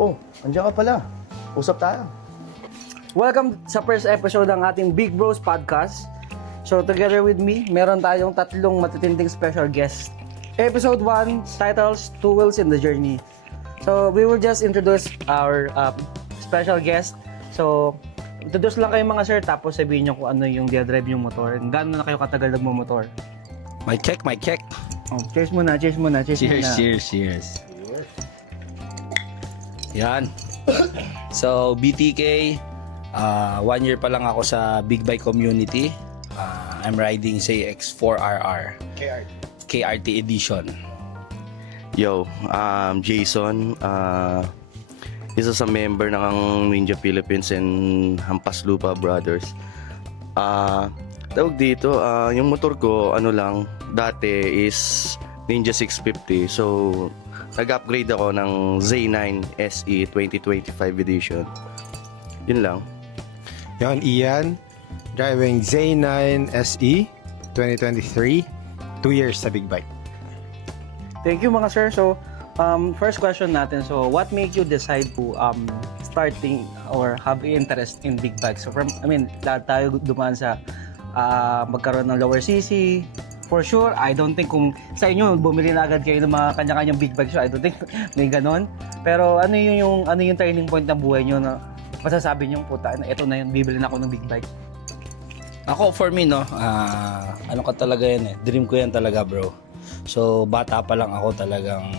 Oh, andiyan ka pala. Usap tayo. Welcome sa first episode ng ating Big Bros Podcast. So together with me, meron tayong tatlong matitinding special guests. Episode 1 titles Two Wheels in the Journey. So we will just introduce our special guest. So introduce lang kayo mga sir, tapos sabihin nyo kung ano yung drive yung motor. Gaano na kayo katagal nagmamotor? Mic check. Oh, cheers muna. Cheers. Yan. So, BTK, 1 year pa lang ako sa big bike community. I'm riding CX4RR. KRT edition. Yo, Jason. Isa sa member ng Ninja Philippines and Hampas Lupa Brothers. Tawag dito, yung motor ko, dati is Ninja 650. So, nag-upgrade ako ng Z9 SE 2025 edition. Yun lang. Yon, Ian, driving Z9 SE 2023, 2 years sa big bike. Thank you mga sir. So first question natin. So what make you decide to starting or have interest in big bikes? So lahat tayo dumaan sa magkaroon ng lower CC. For sure, I don't think kung sa inyo bumili na agad kayo ng mga kanya-kanyang big bikes. So I don't think may ganon. Pero ano yung turning point ng buhay nyo na masasabi nyo, puta, ito na yun, bibili na ako ng big bike? Ako, for me, ano ka talaga yan Dream ko yan talaga, bro. So, bata pa lang ako talagang,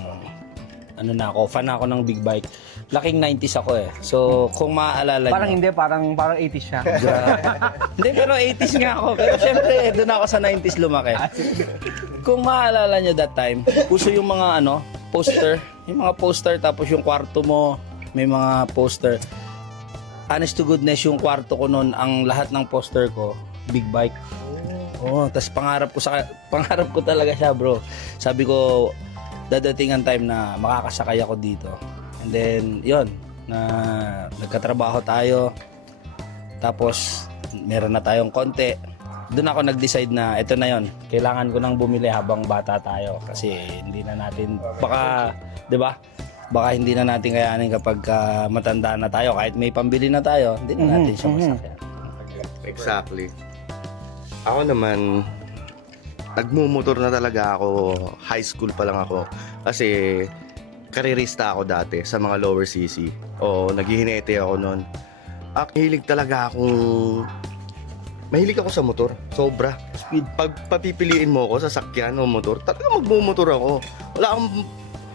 fan ako ng big bike. Laking 90s ako So, kung maaalala Parang nyo, hindi, parang 80s siya. Hindi, pero 80s nga ako. Pero syempre, doon ako sa 90s lumaki. Kung maaalala nyo that time, uso yung mga poster. Yung mga poster, tapos yung kwarto mo, may mga poster. Honest to goodness, yung kwarto ko noon, ang lahat ng poster ko, big bike. Tas pangarap ko talaga siya, bro. Sabi ko, dadating ang time na makakasakay ako dito. And then, yon nagkatrabaho tayo. Tapos, meron na tayong konti. Doon ako nag-decide na ito na yon. Kailangan ko nang bumili habang bata tayo. Kasi hindi na natin, baka, di ba? Baka hindi na natin kayanin kapag matanda na tayo. Kahit may pambili na tayo, hindi na natin siya masakyan. Exactly. Ako naman, nagmumotor na talaga ako. High school pa lang ako. Kasi, karerista ako dati sa mga lower CC. O, naghihinete ako noon. Mahilig ako sa motor. Sobra. Speed. Pag papipiliin mo ako sa sakyan o motor, talaga magmumotor ako.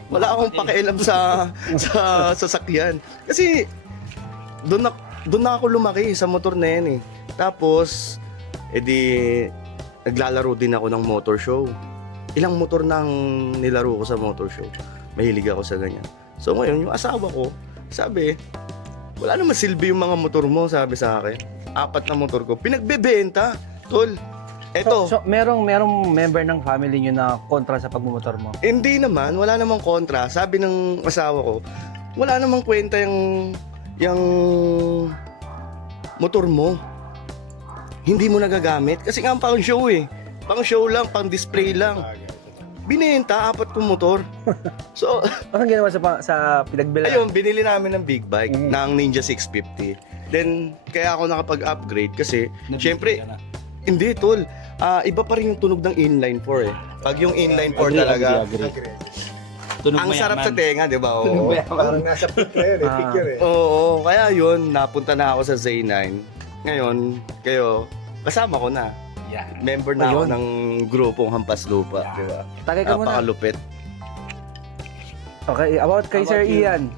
Wala akong pakialam sa sasakyan. Kasi doon na ako lumaki sa motor na yan Tapos naglalaro din ako ng motor show. Ilang motor nang nilaro ko sa motor show. Mahilig ako sa ganyan. So ngayon, yung asawa ko, sabi, wala naman silbi yung mga motor mo, sabi sa akin. 4 na motor ko, pinagbebenta. Tol, eto. So merong member ng family nyo na kontra sa pagmumotor mo? Hindi naman, wala namang kontra. Sabi ng asawa ko, wala namang kwenta yung motor mo. Hindi mo nagagamit. Kasi nga pang show Pang show lang, pang display lang. Binenta, 4 kong motor. So, Anong ginawa sa pinagbilan? ayun, binili namin ng big bike, ng Ninja 650. Then, kaya ako nakapag-upgrade kasi, syempre, hindi tol. Iba pa rin yung tunog ng inline 4 Pag yung inline 4 talaga, Tunog ang sarap sa tenga, di ba? Tunog Oo. mayaman. Parang nasa picture Oo, kaya yun, napunta na ako sa Z9. Ngayon, kasama ko na. Yan. Member na ako Ayun. ng grupong Hampas Lupa, di ba? Tagay ka muna. Napakalupit. Okay, about kay Sir Ian.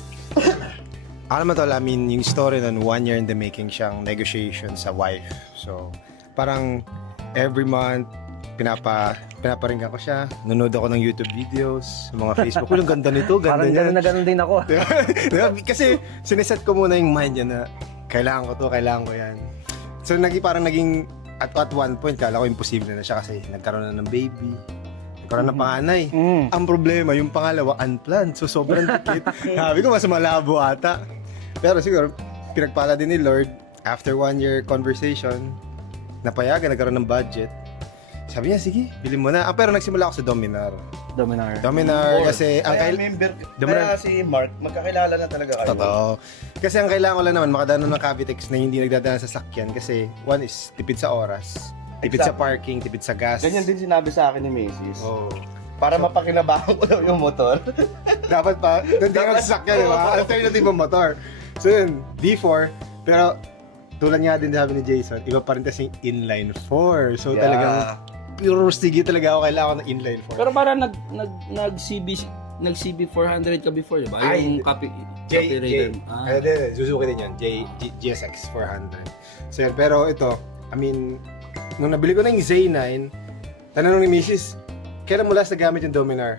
Ako naman tol, yung story nun, 1 year in the making siyang negotiation sa wife. So, parang every month, pinaparinggan ko siya. Nanood ako ng YouTube videos, mga Facebook. Ang ganda nito, ganda Parang niya. gano'n na gano'n din ako. Diba? Kasi siniset ko muna yung mind niya na kailangan ko yan. So, parang naging, at one point, kala ko imposible na siya kasi nagkaroon na ng baby. Nagkaroon na panganay. Ang problema, yung pangalawa, unplanned. So, sobrang dikit. Sabi ko, mas malabo ata. Pero siguro, pinagpala din ni Lord, after 1 year conversation, napayagan, nagkaroon ng budget. Sabi niya, sige, bilhin mo na. Pero nagsimula ako sa Dominar. Dominar. Dominar, kasi ang Kaya kail- member, Dominar- kaya si Mark, magkakilala na talaga kayo. Totoo. Kasi ang kailangan ko lang naman, makadaan ng Cavitex na hindi nagdadaan sa sakyan kasi one is tipid sa oras, tipid sa Exactly. parking, tipid sa gas. Ganyan din sinabi sa akin ni Macy's. Oh. Para mapakinabangan ko daw yung motor. Dapat pa, hindi ka magsasakyan, di ba? Alternative ang motor. So yun, D4, pero tulad nga din sabi ni Jason, iba pa rin kasi yung inline 4. So Yeah. talagang pure sige talaga ako, kailangan ko ng inline 4. Pero parang nag-CB 400 ka before, di ba? Ay, Yung copy J, rated. Suzuki din yun, GSX 400. So yan, pero ito, I mean, nung nabili ko na yung Z9, tanong ni Mrs., kailan mo last nagamit yung Dominar?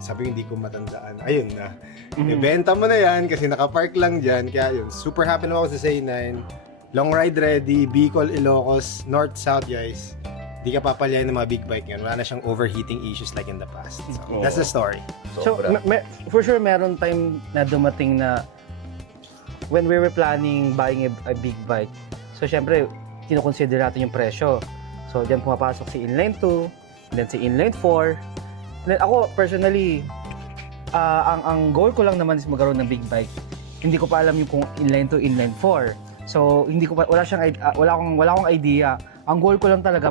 Sabi ko, hindi ko matandaan. Ayun na. Ibenta mo na yan kasi nakapark lang dyan. Kaya yun, super happy na ako sa Z9. Long ride ready, Bicol, Ilocos, North, South, guys. Di ka papalyain ng mga big bike ngayon. Wala na siyang overheating issues like in the past. So, that's the story. So, for sure, meron time na dumating na when we were planning buying a big bike, so, syempre, kinukonsider natin yung presyo. So, diyan pumapasok si inline 2, then si inline 4. Then ako, personally, ang goal ko lang naman is magkaroon ng big bike. Hindi ko pa alam yung kung inline 2, inline 4. So, hindi ko pa, wala akong idea. Ang goal ko lang talaga,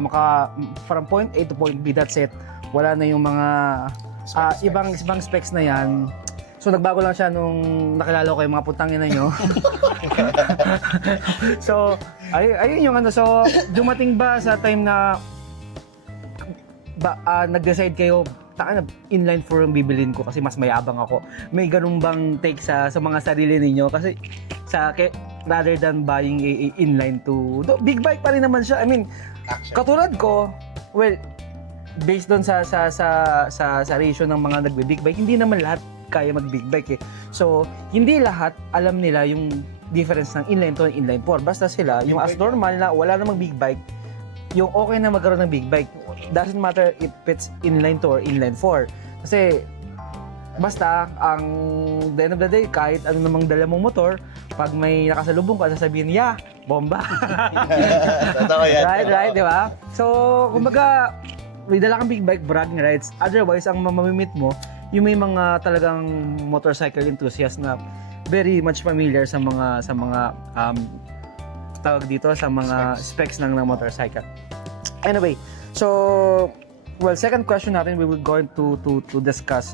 from point A to point B, that's it. Wala na yung mga ibang specs na yan. So, nagbago lang siya nung nakilala ko yung mga putangin na nyo. So, ayun yung ano. So, dumating ba sa time na nag-decide kayo, inline 4 yung bibilin ko kasi mas mayabang ako. May ganun bang take sa mga sarili ninyo? Kasi rather than buying a inline 2, big bike pa rin naman siya. I mean, katulad ko, well, based doon sa ratio ng mga nagbe-big bike, hindi naman lahat kaya mag-big bike eh. So, hindi lahat alam nila yung difference ng inline 2 and inline 4. Basta sila, yung as normal na wala namang big bike, yung okay na magkaroon ng big bike. Doesn't matter if it's inline 2 or inline 4. Kasi, basta, ang the end of the day, kahit ano namang dala mong motor, pag may nakasalubong ka, sasabihin, yeah, bomba. Totoo yan. Right, di ba? So, kumbaga, may dala kang big bike, bragging rights. Otherwise, ang mamamimit mo, yung may mga talagang motorcycle enthusiast na very much familiar sa mga tawag dito, sa mga specs ng motorcycle. Anyway, so, well, second question natin, we will going to discuss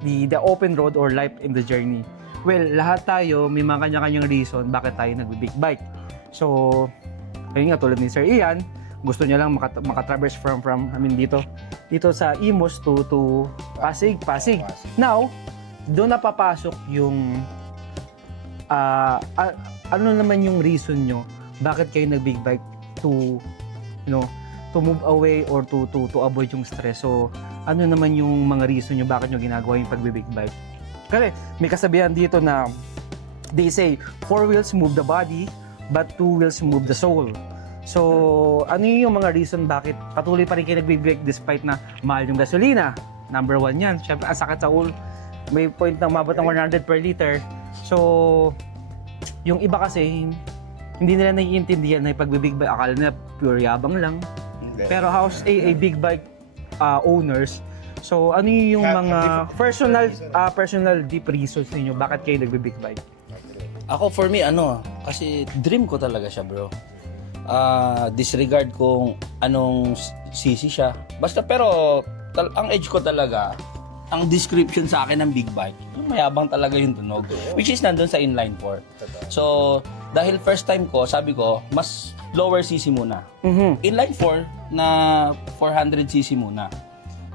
the open road or life in the journey. Well, lahat tayo may mga kanya-kanyang reason bakit tayo nagbe-big bike. So, ayun nga, tulad ni Sir Ian, gusto niya lang makatraverse from dito sa Imus to Pasig. Now, doon na papasok yung ano naman yung reason nyo bakit kayo nag-big bike to move away or to avoid yung stress. So, ano naman yung mga reason nyo bakit nyo ginagawa yung pag-big bike? Kasi may kasabihan dito na they say, 4 wheels move the body, but 2 wheels move the soul. So, ano yung mga reason bakit patuloy pa rin kayo nag-big bike despite na mahal yung gasolina? Number 1 yan. Siyempre, ang sakit sa ulo. May point na umabot ng 100 per liter. So, yung iba kasi, hindi nila naiintindihan na yung pag-big bike. Akala nila pure yabang lang. Pero how's a big bike owners? So, ano yung mga personal deep reasons ninyo? Bakit kayo nagbe-big bike? Ako, for me, kasi dream ko talaga siya, bro. Disregard kung anong CC siya. Basta, pero, ang edge ko talaga, ang description sa akin ng big bike, yung mayabang talaga yung tunog. Which is nandun sa inline 4. So, dahil first time ko, sabi ko, mas lower CC muna. Inline 4 na 400cc muna.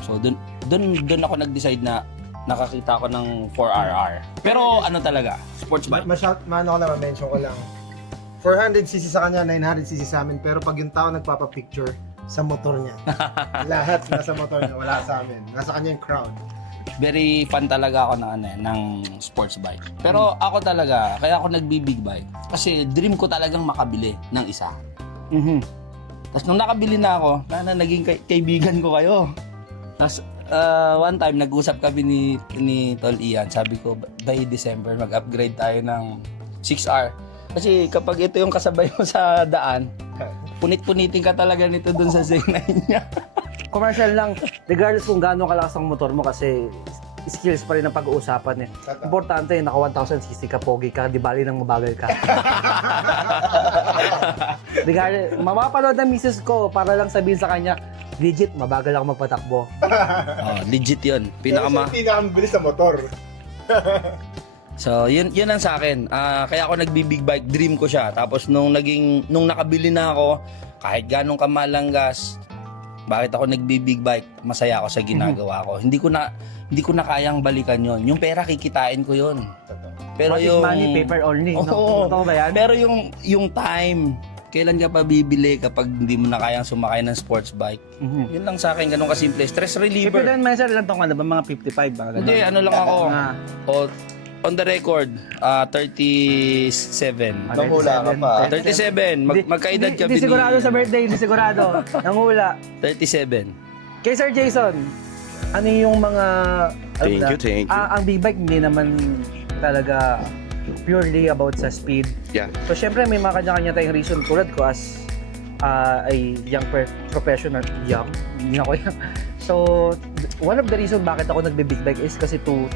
So, dun ako nag-decide na nakakita ko ng 4RR. Pero ano talaga, sports bike. Ko lang, mention ko lang. 400cc sa kanya, 900cc sa amin. Pero pag yung tao nagpapapicture sa motor niya, lahat nasa motor niya, wala sa amin. Nasa kanya yung crown. Very fan talaga ako ng sports bike. Pero ako talaga, kaya ako nagbi-big bike. Kasi dream ko talagang makabili ng isa. Tapos nung nakabili na ako, naging kaibigan ko kayo. Tapos one time, nag-usap kami ni Tol Ian. Sabi ko, by December, mag-upgrade tayo ng 6R. Kasi kapag ito yung kasabay mo sa daan, punit-punitin ka talaga nito dun sa Z9 niya. commercial lang. Regardless kung gaano kalakas ang motor mo kasi skills pa rin ang pag-uusapan eh. Importante, naka 1,000cc ka, pogi ka, di bali nang mabagal ka. Regardless, mapapanood ng misis ko para lang sabihin sa kanya, legit, mabagal ako magpatakbo. Legit yun. Pinakamabilis sa motor. So, yun ang sa akin. Kaya ako nagbi-big bike, dream ko siya. Tapos nung nakabili na ako, kahit ganong kamahal ang gas, bakit ako nagbi-big bike? Masaya ako sa ginagawa ko. Hindi ko na kayang balikan yon. Yung pera kikitain ko yon. Pero What is money, paper only. No? Oo. Totoo ba yan? Pero yung time, kailan ka pa bibili kapag hindi mo na kayang sumakay ng sports bike? Yun lang sa akin, ganun kasimple. Stress If you reliever. don't mind, sir, ilang taong ka na ba? Mga 55 ba? Hindi, ano lang ako. Ah. On the record, 37. Nangula ka pa. 37. Magkaedad kami Hindi sigurado sa birthday, hindi sigurado. Nangula. 37. Kay Sir Jason, ano yung mga... Thank you. Ang big bike hindi naman talaga purely about sa speed. Yeah. So, syempre, may mga kanya-kanya tayong reason tulad ko as a young professional. Young? Hindi ako young. So, one of the reason bakit ako nagbe-big bike is kasi to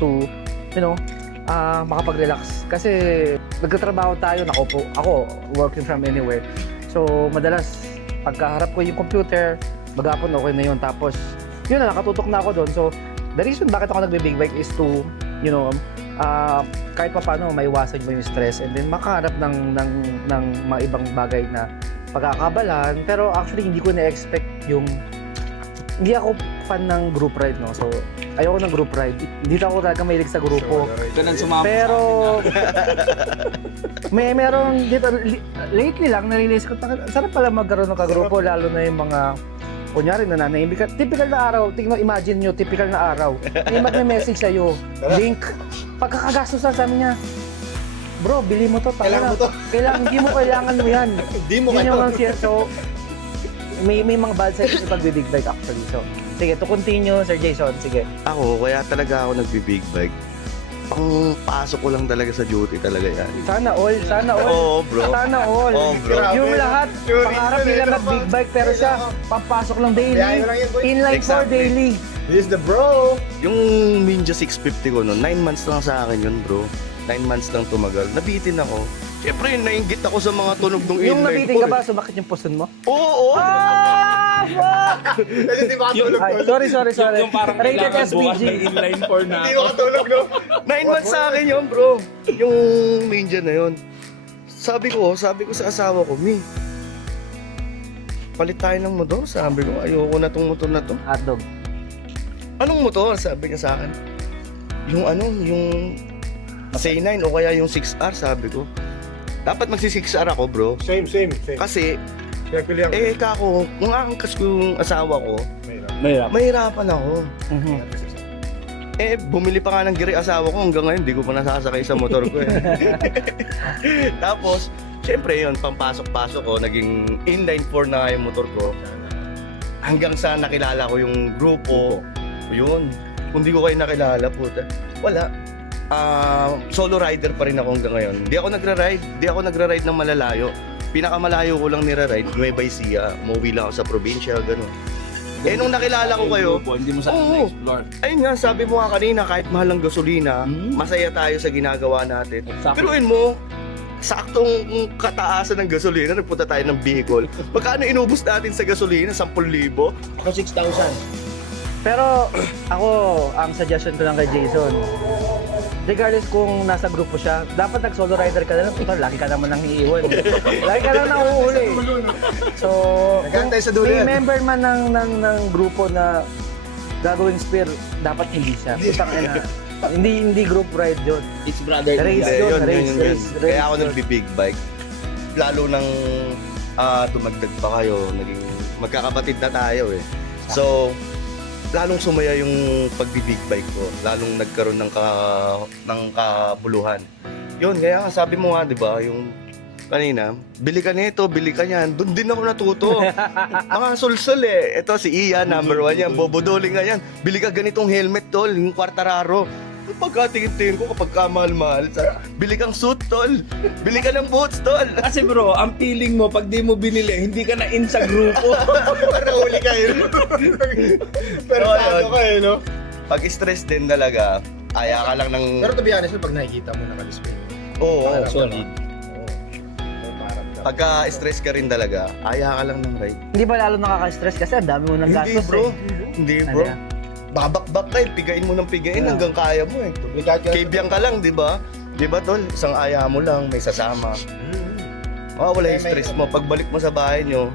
you know, makapag-relax. Kasi nagtatrabaho tayo, nakaupo. Ako, working from anywhere. So, madalas, pagkaharap ko yung computer, maghapon okay na yun. Tapos, yun na, nakatutok na ako doon. So, the reason bakit ako nagbe-big bike is to, you know, kahit pa paano, maiwasan mo yung stress and then makaharap ng mga ibang bagay na pagkakabalan. Pero actually, hindi ko na-expect yung... Hindi ako fan ng group ride, no? So, ayoko ng group ride. Hindi ako talaga mahilig sa grupo. Ganun sumama Pero merong dito lately lang na-realize ko sarap pala magkaroon ng kagrupo lalo na yung mga kunyari nananahimik ka. Typical na araw, imagine nyo, typical na araw. May magme-message sa'yo, link. Pagkakagastos na sabi niya, bro, bili mo to. Kailangan mo to. Hindi mo kailangan mo yan. Hindi mo Yun kayo. yung ang siya. So, may mga bad sides sa pag-big bike actually. So, sige, to continue, Sir Jason, sige. Ako, kaya talaga ako nagbi-big bike. Pang pasok ko lang talaga sa duty talaga yan. Sana all. Oo, bro. Sana all. Oo, bro. Yung lahat, Sure, pangarap sure, nila sure, mag-big bike, pero siya, papasok lang daily. Kaya yun lang yun, boy. Inline for Exactly. daily. This is the bro. Yung Ninja 650 ko noon, 9 months lang sa akin yun, bro. 9 months lang tumagal. Nabitin ako. Siyempre, nainggit ako sa mga tunog ng Yung inline nabiting ko, ka ba, sumakit yung puson mo? Oo, oo. Ah, fuck! Kasi di makatulog Ay, to. sorry. Yung parang Rated kailangan bukas SBG. na inline 4 na. Hindi makatulog, no? 9 months sa akin yun, bro. Yung Ninja na yun. Sabi ko sa asawa ko, Mi, palit tayo ng motor. Sabi ko, ayoko na tong motor na to. Hotdog. Anong motor? Sabi niya sa akin. Yung C9 o kaya yung 6R, sabi ko. Dapat magsi-6R ako, bro. Same. Kasi, Pinagpilihan ko. kako, kung angkas ko yung asawa ko, Mahirap. mahirapan ako. Mhm. Bumili pa nga ng giri asawa ko hanggang ngayon, hindi ko pa nasasakay sa motor ko eh. Tapos, syempre yun, pampasok-pasok ko, naging inline 4 na nga yung motor ko. Hanggang sa nakilala ko yung grupo, yun. Kung di ko kayo nakilala, puta, wala. Solo rider pa rin ako hanggang ngayon. Di ako nagra-ride ng malalayo. Pinakamalayo ko lang nira-ride, Nueva Ecija. Umuwi lang ako sa probinsya, gano'n. Nung nakilala ko kayo, Hindi mo sa Oo. explore. ayun nga, sabi mo nga kanina, kahit mahal ang gasolina, masaya tayo sa ginagawa natin. Exactly. Piruin mo, saktong kataasan ng gasolina, nagpunta tayo ng vehicle. Pagkano inubos natin sa gasolina? 10,000? Ako 6,000. Pero ako, ang suggestion ko lang kay Jason, regardless kung nasa grupo siya, dapat nag-solo rider ka na lang. Puta, lagi ka naman nang iiwan. Lagi ka naman nang uuuli. So, Nagantay sa dulo may yan. member man ng grupo na gagawing spear, dapat hindi siya. Putang ina. Hindi group ride yun. It's brother. Race Hindi, yun, yun. race. Kaya ako nagbi-big bike. Lalo nang tumagdag pa kayo, naging magkakapatid na tayo eh. So, lalong sumaya yung pagbi-big bike ko. Lalong nagkaroon ng kabuluhan. Yun, kaya sabi mo nga, di ba, yung kanina, bili ka nito, bili ka niyan. Doon din ako natuto. Mga sulsul eh. Ito si Ian, number 1 yan. Bobo Doling nga yan. Bili ka ganitong helmet, tol. Yung Quartararo. Pagkatingin-tingin ko kapag kamahal-mahal, bili kang suit, tol. Bili ka ng boots, tol. Kasi bro, ang feeling mo, pag di mo binili, hindi ka na in sa grupo. Parang huli ka yun. Pero Oo, sado yun. ka eh, no? Pag stress din talaga, aya ka lang ng... Pero to be honest, pag nakikita mo naka-display. Oo, Solid. pagka stress ka rin talaga, aya ka lang ng ride. Hindi ba lalo nakaka-stress kasi ang dami mo ng Hindi gastos bro, eh. hindi Ano bro. yan? Babak-bak ka eh, pigain mo ng pigain hanggang kaya mo eh. Duplikat ka. Kaibiyan ka lang, di ba? Di ba tol, isang aya mo lang, may sasama. Wala yung stress mo. Pagbalik mo sa bahay nyo,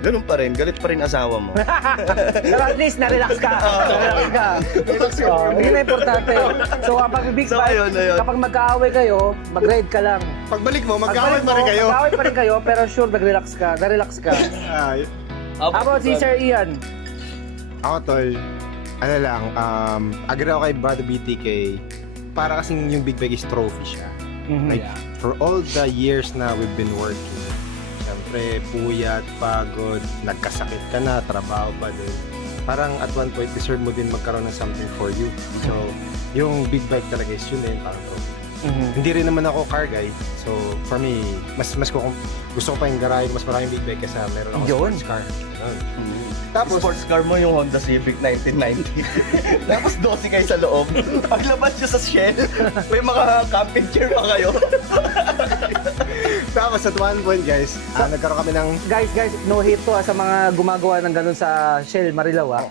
ganun pa rin, galit pa rin asawa mo. Pero at least na-relax ka. Na-relax ka. Yun na importante. So kapag big So, bike, ayun. kapag magkaaway kayo, mag-ride ka lang. Pagbalik mo, Pagbalik magkawat pa rin mo, kayo. Magkaaway pa rin kayo, pero sure na-relax ka. Ay. How about si Sir Ian? Ako, tol, ano lang, agree ako kay Brother BTK. Para kasing yung big bike is trophy siya. Like, for all the years na we've been working, syempre, puyat, pagod, nagkasakit ka na, trabaho pa din. Parang at one point, deserve mo din magkaroon ng something for you. So, yung big bike talaga is yun din, parang trophy. Hindi rin naman ako car guy. So, for me, gusto ko pa yung garahe, mas maraming big bike kaysa meron ako Yun. sports car. Yun. Tapos, sports car mo yung Honda Civic 1990. Tapos 12 kayo sa loob. Paglabas nyo sa Shell, may mga camping chair pa kayo. Tapos at one point guys, nagkaroon kami ng Guys, no hate to sa mga gumagawa ng ganun sa Shell Marilao ah.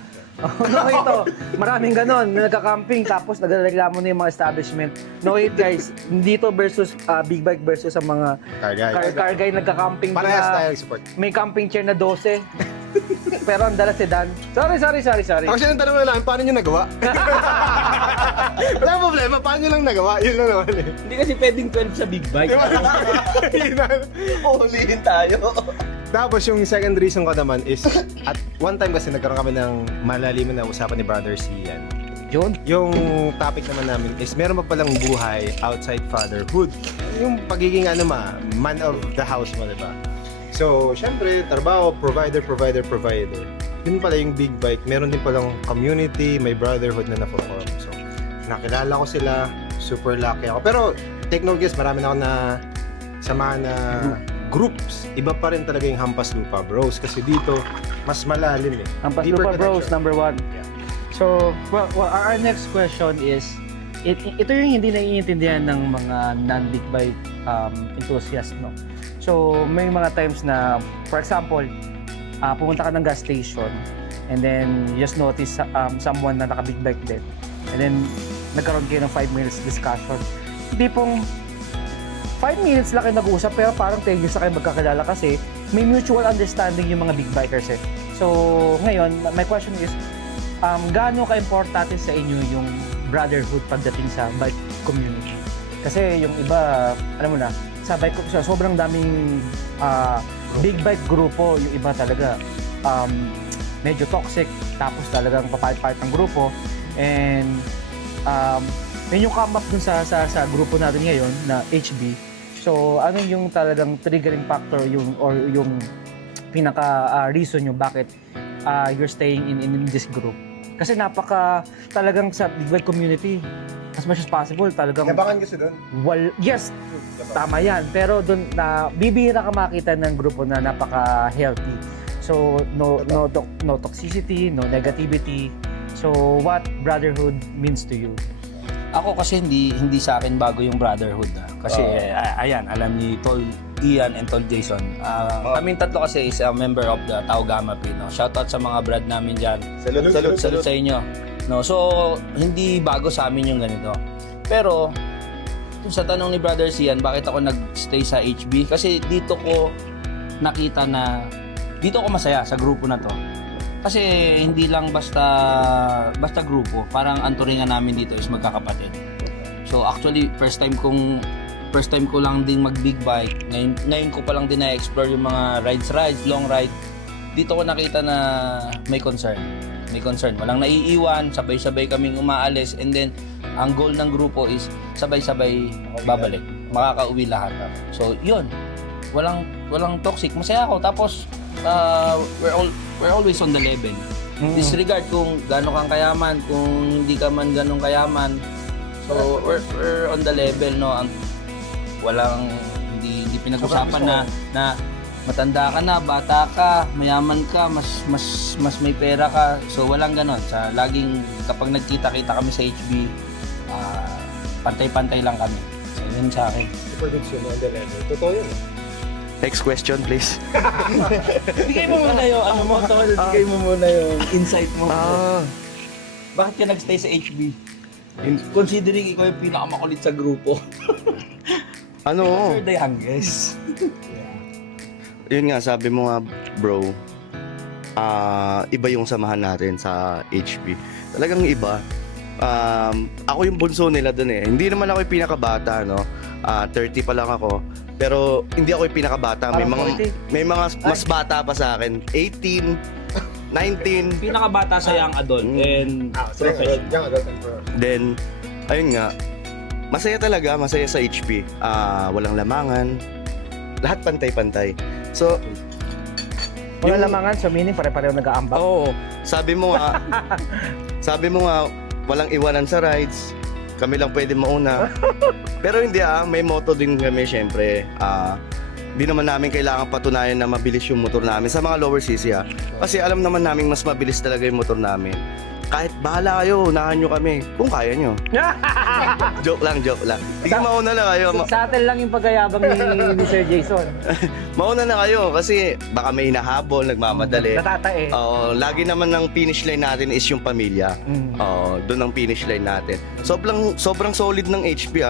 No hate to. Maraming ganun, nagka-camping tapos nagreklamo na yung mga establishment. No hate guys, dito versus big bike versus sa mga car guy. car guy nagka-camping. Parehas na- tayo support. May camping chair na 12. Pero ang dala sedan. Sorry. Ako siya nang tanong na lang, paano nyo nagawa? Wala problema, paano nyo lang nagawa? Yun lang naman eh. Hindi kasi pwedeng 12 sa big bike. Yun na. Ulihin tayo. Tapos yung second reason ko naman is, at one time kasi nagkaroon kami ng malaliman na usapan ni Brother Sian. Yun. Yung topic naman namin is meron pa palang buhay outside fatherhood. Yung pagiging man of the house mo, diba? So, syempre, trabaho, provider. Yun pala yung big bike. Meron din palang community, may brotherhood na na-form. So, nakilala ko sila, super lucky ako. Pero, take note guys, marami na ako na samahan na groups. Iba pa rin talaga yung Hampas Lupa Bros. Kasi dito, mas malalim eh. Ang Deeper Paslupa Bros, connection. number 1. Yeah. So, our next question is, ito yung hindi naiintindihan ng mga non-big bike enthusiast, no? So, may mga times na, for example, pumunta ka ng gas station and then you just notice someone na naka-big bike din. And then, nagkaroon kayo ng 5 minutes discussion. Hindi pong 5 minutes lang kayo nag-uusap pero parang 10 years na kayo magkakilala kasi may mutual understanding yung mga big bikers eh. So, ngayon, my question is, gaano ka-importante sa inyo yung brotherhood pagdating sa bike community? Kasi yung iba, alam mo na, sa bike ko, sobrang daming big bike grupo. Yung iba talaga medyo toxic, tapos talagang papalit-palit ng grupo. And yun yung come up dun sa grupo natin ngayon na HB. So ano yung talagang triggering factor yung pinaka reason nyo bakit you're staying in this group? Kasi napaka talagang sa big bike community, as much as possible talagang Yabangan kasi doon. yes, tama yan. Pero doon na bibihira ka makita ng grupo na napaka-healthy. So no toxicity, no negativity. So what brotherhood means to you? Ako kasi hindi sa akin bago yung brotherhood Kasi ayan, alam ni Tol Ian and Tol Jason. Kaming tatlo kasi is a member of the Tau Gamma Pi, no? Shoutout sa mga brad namin dyan. Salute sa inyo. No, so hindi bago sa amin yung ganito. Pero kung sa tanong ni Brother Sian, bakit ako nag-stay sa HB? Kasi dito ko nakita na dito ako masaya sa grupo na to. Kasi hindi lang basta grupo, parang ang turingan namin dito is magkakapatid. So actually first time ko lang ding mag big bike. Ngayon ko pa lang din na-explore yung mga rides, long ride. Dito ko nakita na may concern. Walang naiiwan, sabay-sabay kaming umaalis, and then ang goal ng grupo is sabay-sabay babalik. Makakauwi lahat. So, yun. Walang toxic. Masaya ako. Tapos, we're always on the level. Disregard kung gaano kang kayaman, kung hindi ka man ganong kayaman. So, we're on the level, no? Walang, hindi pinag-usapan na matanda ka na, bata ka, mayaman ka, mas may pera ka. So, walang ganon. Laging, kapag nagkita-kita kami sa HB, pantay-pantay lang kami. So, yun sa akin. Prediction mo on the level. Totoo yun. Next question, please. Bigay mo muna yung ano mo, tol. Bigay mo muna yung insight mo. Bakit ka nagstay sa HB? Considering ikaw yung pinakamakulit sa grupo. Ano? You're the youngest. Yun nga, sabi mo nga, bro, iba yung samahan natin sa HB. Talagang iba. Ako yung bunso nila dun eh. Hindi naman ako yung pinakabata, no? 30 pa lang ako. Pero hindi ako yung pinakabata. May mga mas bata pa sa akin. 18, 19. Pinakabata sa young adult and professional. Young adult and pro. Then, ayun nga, masaya talaga, masaya sa HP. Walang lamangan. Lahat pantay-pantay. So, Wala lamangan, so meaning pare-pareho nag-aambak. oo, sabi mo nga, walang iwanan sa rides. Kami lang pwede mauna. Pero hindi may motto din kami syempre. Hindi naman namin kailangan patunayan na mabilis yung motor namin sa mga lower CC Kasi alam naman namin mas mabilis talaga yung motor namin. Kahit bahala kayo, unahan nyo kami kung kaya nyo. Joke lang. Sige, mauna na kayo. Sa atin lang yung pagyayabang ni Sir Jason. Mauna na kayo kasi baka may hinahabol, nagmamadali. Natatae. Lagi naman ng finish line natin is yung pamilya. Doon ang finish line natin. Sobrang solid ng HP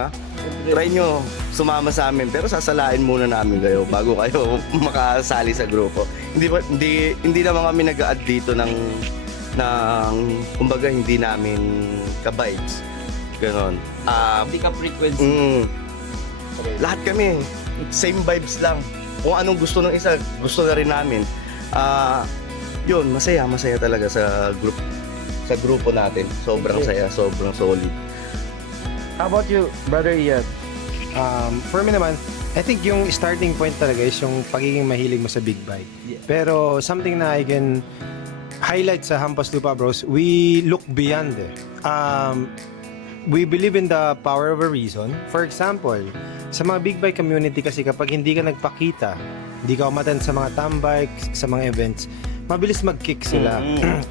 Try nyo sumama sa amin pero sasalain muna namin kayo bago kayo makasali sa grupo. Hindi naman kami nag-add dito ng kumbaga hindi namin ka-vibes. Ganon. Hindi ka frequency. Lahat kami same vibes lang. Kung anong gusto ng isa, gusto na rin namin. Yun, masaya talaga sa grupo natin. Sobrang saya, sobrang solid. How about you, Brother Ian? For me naman, I think yung starting point talaga is yung pagiging mahilig mo sa big bike. Yeah. Pero something na I can highlight sa Hampas Lupa Bros, we look beyond we believe in the power of a reason. For example, sa mga big bike community kasi kapag hindi ka nagpakita, hindi ka umatan sa mga tambike, sa mga events, mabilis mag-kick sila.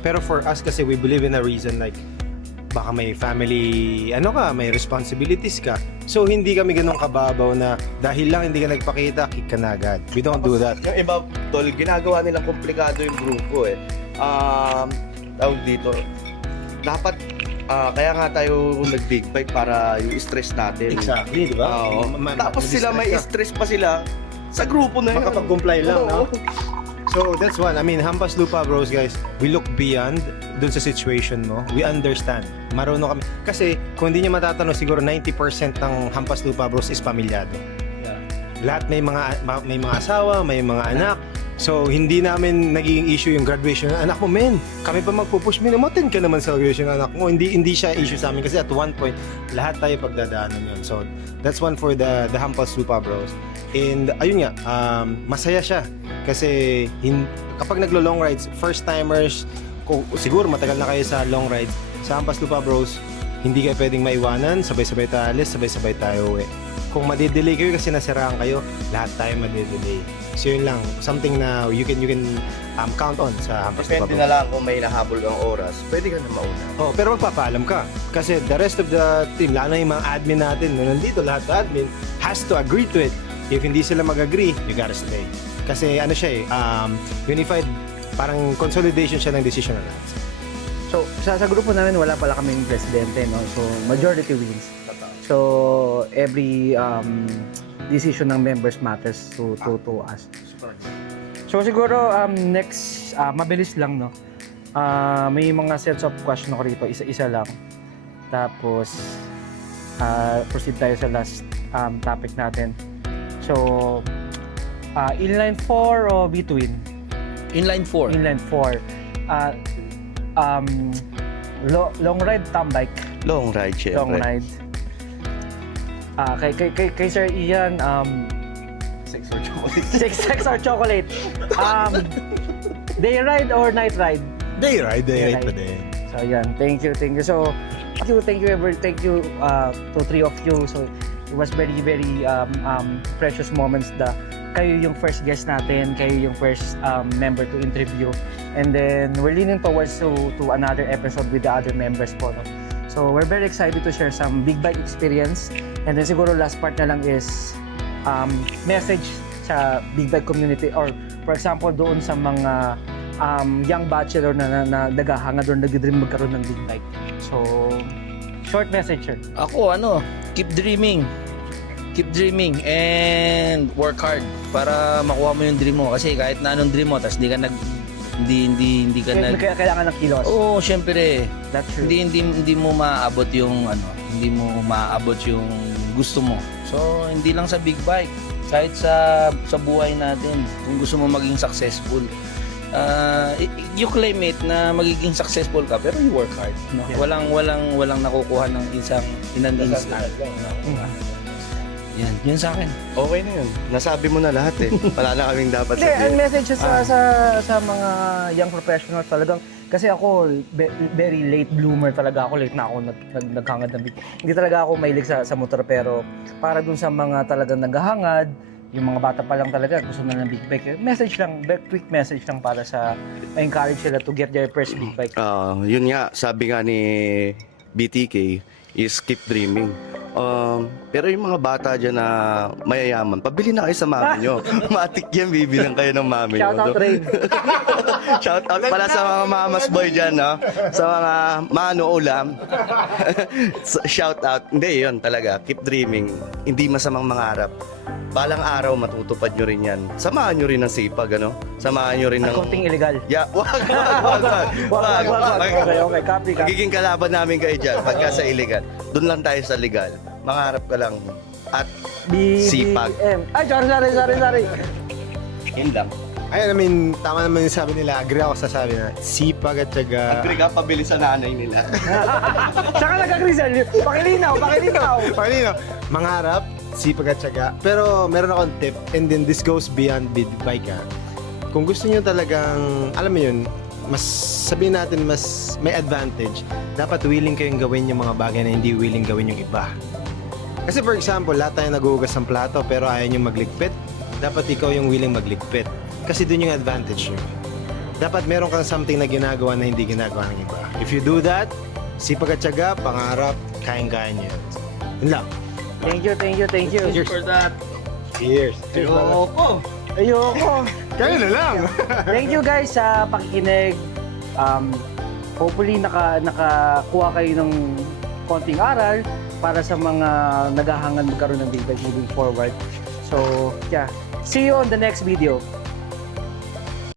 Pero for us kasi we believe in a reason like baka may family, may responsibilities ka. So, hindi kami ganun kababaw na dahil lang hindi ka nagpakita, kick ka na agad. We don't do that. Yung iba, tol, ginagawa nilang komplikado yung grupo eh. Tawag dito, dapat, kaya nga tayo nag-big bike para yung stress natin. Exactly, di ba? Oo. Tapos sila may stress pa sila sa grupo na yun. Makapag-comply lang, Oo. no? So, that's one. I mean, Hampas Lupa Bros, guys, we look beyond dun sa situation mo. We understand. Marunong kami. Kasi, kung hindi niya matatanong, siguro 90% ng Hampas Lupa Bros is pamilyado. Yeah. Lahat may mga asawa, may mga anak. So, hindi namin naging issue yung graduation ng anak mo, men. Kami pa magpupush, men. Umatin ka naman sa graduation ng anak mo. Hindi siya issue sa amin kasi at one point, lahat tayo pagdadaanan yun. So, that's one for the Hampas Lupa Bros. And, ayun nga, masaya siya. Kasi, kapag naglo-long rides, first-timers, siguro matagal na kayo sa long rides, sa Hampas Lupa Bros, hindi kayo pwedeng maiwanan, sabay-sabay tayo alis, sabay-sabay tayo uwi. Kung madidelay kayo kasi nasiraan kayo, lahat tayo madidelay. So yun lang, something na you can count on sa Hampas Lupa Depende Bros. na lang kung may nahabol kang oras, pwede ka na mauna. Oh, pero magpapaalam ka. Kasi the rest of the team, lalo na yung mga admin natin, na nandito, lahat ng admin, has to agree to it. If hindi sila mag-agree, you gotta stay. Kasi ano siya unified, parang consolidation siya ng decision na lahat. So, sa grupo namin, wala pala kaming presidente, no? So, majority wins. So, every decision ng members matters to us. So, siguro, next, mabilis lang, no? May mga sets of question ako rito, isa-isa lang. Tapos, proceed tayo sa last topic natin. So, inline 4 o between? Inline 4. Inline 4. Long ride, tambike. Long ride, syempre. Long ride. Kay Sir Ian, Sex or chocolate? sex or chocolate. Day ride or night ride? Day ride Day pa ride. din. So, yan. Thank you. So, Thank you to three of you. So it was very precious moments da kayo yung first guest natin, kayo yung first member to interview. And then we're leaning towards to another episode with the other members po. No? So we're very excited to share some big bike experience. And then siguro last part na lang is message sa big bike community, or for example doon sa mga young bachelor na naghahangad or nag-dream magkaroon ng big bike. So short message, sir. Ako keep dreaming. Keep dreaming and work hard para makuha mo yung dream mo, kasi kahit na anong dream mo tas hindi ka Kailangan ng kilos. Oo, syempre. That's true. Hindi mo maaabot yung hindi mo maaabot yung gusto mo. So, hindi lang sa big bike, kahit sa buhay natin, kung gusto mo maging successful, you claim it na magiging successful ka, pero you work hard. No? Yeah. Walang nakukuha ng in an instant. No? Yan sa akin. Okay na yun. Nasabi mo na lahat eh. Wala na kaming dapat Hindi, ang sabihin. message sa mga young professionals talagang, kasi ako very late bloomer talaga ako, late na ako naghangad ng big. Hindi talaga ako mahilig sa motor, pero para dun sa mga talagang naghahangad, yung mga bata pa lang talaga gusto na ng big bike. Message lang, quick message lang para sa encourage sila to get their first big bike. Yun nga, sabi nga ni BTK is keep dreaming. Pero yung mga bata dyan na mayayaman, pabili na kayo sa mami nyo. Matik yan, bibilang kayo ng mami nyo. Shout out, Rain. Shout out pala sa mga mamas boy dyan, no? Sa mga mano ulam. Shout out. Hindi, yun talaga. Keep dreaming. Hindi masamang mangarap. Balang araw, matutupad nyo rin yan. Samahan nyo rin ng sipag, ano? Samahan nyo rin At ng... konting illegal. Yeah, wag. Okay, copy. Magiging kalaban namin kayo dyan pagka sa illegal. Doon lang tayo sa legal. Mangarap ka lang at sipag. Ay, sorry. Yun lang. Ayun, tama naman yung sabi nila. Agree ako sa sabi na sipag at syaga. Agree ka, pabili sa nanay nila. Saka nag-agree. Pakilinaw. Paano mangarap, sipag at syaga. Pero meron akong tip, and then this goes beyond big bike. Kung gusto niyo talagang, alam mo yun, mas sabihin natin mas may advantage, dapat willing kayong gawin yung mga bagay na hindi willing gawin yung iba. Kasi for example, lahat tayo naghuhugas ng plato pero ayaw nyo magligpit, dapat ikaw yung willing magligpit. Kasi dun yung advantage nyo. Dapat meron kang something na ginagawa na hindi ginagawa ng iba. If you do that, sipag at syaga, pangarap, kayang-kaya nyo yun. Yun lang. Thank you. Cheers. For that. Cheers. Cheers. Ayoko. Kaya na lang. Thank you guys sa pakikinig. Hopefully nakakuha kayo ng konting aral para sa mga naghahangad magkaroon ng big bike moving forward. So, yeah. See you on the next video.